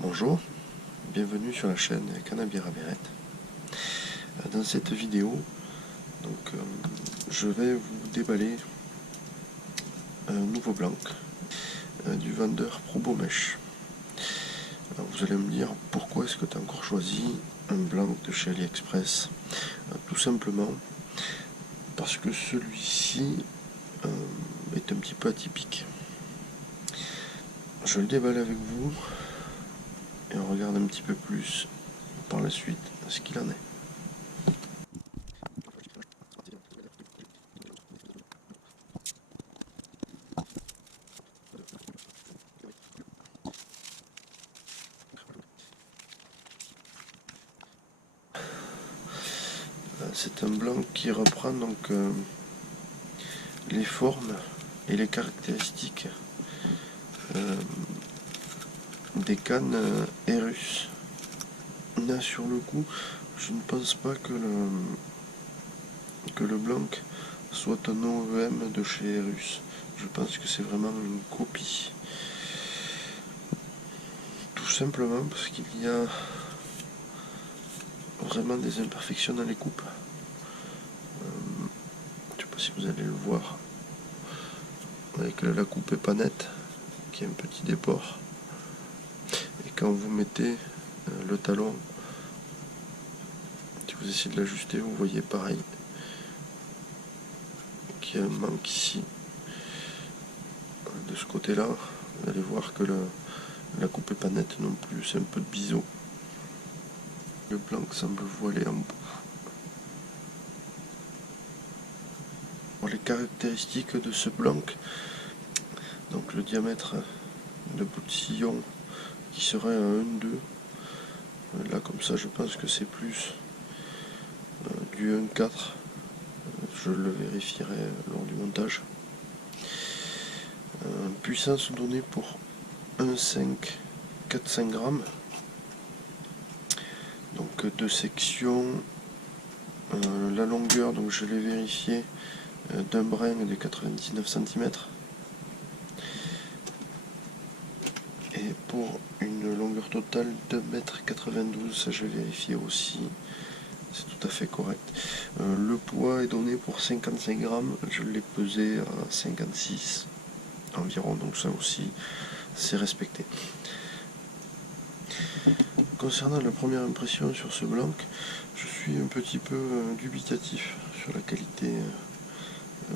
Bonjour, bienvenue sur la chaîne Canabira Beret. Dans cette vidéo, je vais vous déballer un nouveau blanc du vendeur Probomèche. Vous allez me dire pourquoi est-ce que tu as encore choisi un blanc de chez AliExpress. Tout simplement parce que celui-ci est un petit peu atypique. Je le déballe avec vous et on regarde un petit peu plus par la suite ce qu'il en est. C'est un blanc qui reprend les formes et les caractéristiques des cannes Erus. Là sur le coup, je ne pense pas que le blanc soit un OEM de chez Erus. Je pense que c'est vraiment une copie. Tout simplement parce qu'il y a vraiment des imperfections dans les coupes. Je ne sais pas si vous allez le voir. Avec la coupe est pas nette, qui a un petit déport. Et quand vous mettez le talon, si vous essayez de l'ajuster, vous voyez pareil qu'il y a un manque ici. De ce côté-là, vous allez voir que la coupe est pas nette non plus, c'est un peu de biseau. Le blanc semble voilé en bout. Pour les caractéristiques de ce blanc, donc le diamètre de bout de sillon qui serait un 1,2. Là comme ça je pense que c'est plus du 1,4. Je le vérifierai lors du montage. Puissance donnée pour 1,545 grammes. Donc deux sections. La longueur, donc je l'ai vérifié, d'un brin de 99 cm. Et pour une longueur totale de 1,92 m, ça j'ai vérifié aussi. C'est tout à fait correct. Le poids est donné pour 55 grammes. Je l'ai pesé à 56 environ, donc ça aussi c'est respecté. Concernant la première impression sur ce blanc, je suis un petit peu dubitatif sur la qualité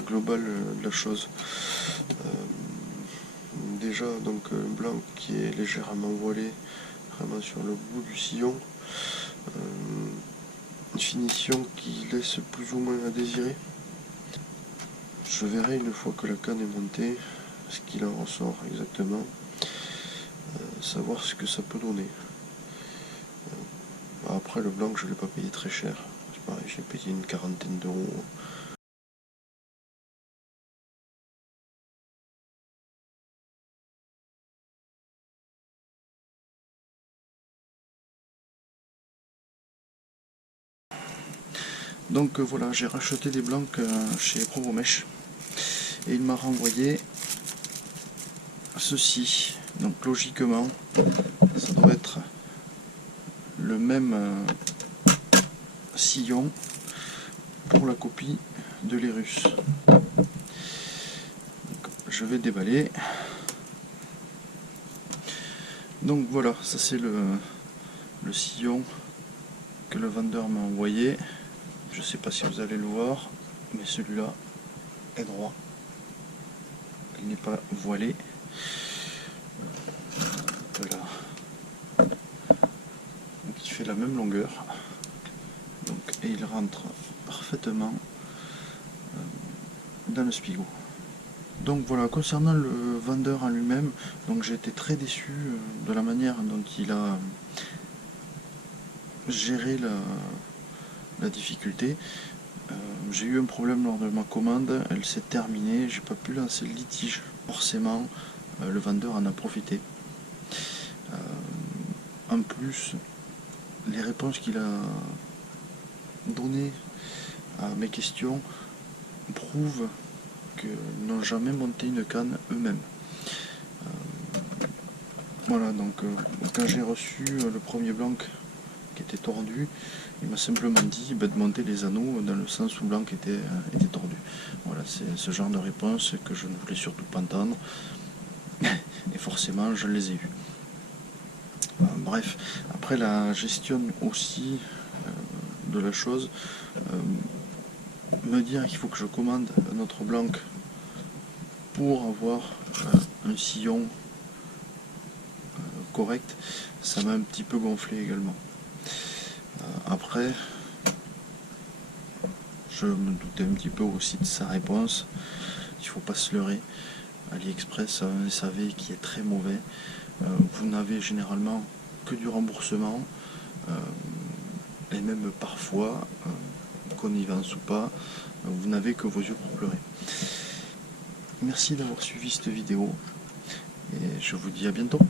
globale de la chose. Déjà donc un blanc qui est légèrement voilé, vraiment sur le bout du sillon. Une finition qui laisse plus ou moins à désirer. Je verrai une fois que la canne est montée ce qu'il en ressort exactement, savoir ce que ça peut donner. Après le blanc je ne l'ai pas payé très cher, c'est pareil, j'ai payé une quarantaine d'euros. Donc voilà, j'ai racheté des blancs chez Probomèche et il m'a renvoyé ceci. Donc logiquement, ça doit être le même sillon pour la copie de l'Erus. Je vais déballer. Donc voilà, ça c'est le sillon que le vendeur m'a envoyé. Je ne sais pas si vous allez le voir, mais celui-là est droit. Il n'est pas voilé. Voilà. Donc il fait la même longueur. Donc, et il rentre parfaitement dans le spigot. Donc voilà, concernant le vendeur en lui-même, donc j'ai été très déçu de la manière dont il a géré la difficulté. J'ai eu un problème lors de ma commande, elle s'est terminée, j'ai pas pu lancer le litige. Forcément, le vendeur en a profité. En plus, les réponses qu'il a données à mes questions prouvent qu'ils n'ont jamais monté une canne eux-mêmes. Voilà, donc quand j'ai reçu le premier blanc qui était tordu, il m'a simplement dit de monter les anneaux dans le sens où blanc était tordu. Voilà, c'est ce genre de réponse que je ne voulais surtout pas entendre. Et forcément, je les ai eus. Bref, après la gestion aussi de la chose, me dire qu'il faut que je commande un autre blanc pour avoir un sillon correct, ça m'a un petit peu gonflé également. Après, je me doutais un petit peu aussi de sa réponse. Il ne faut pas se leurrer. AliExpress a un SAV qui est très mauvais. Vous n'avez généralement que du remboursement. Et même parfois, connivence ou pas, vous n'avez que vos yeux pour pleurer. Merci d'avoir suivi cette vidéo et je vous dis à bientôt.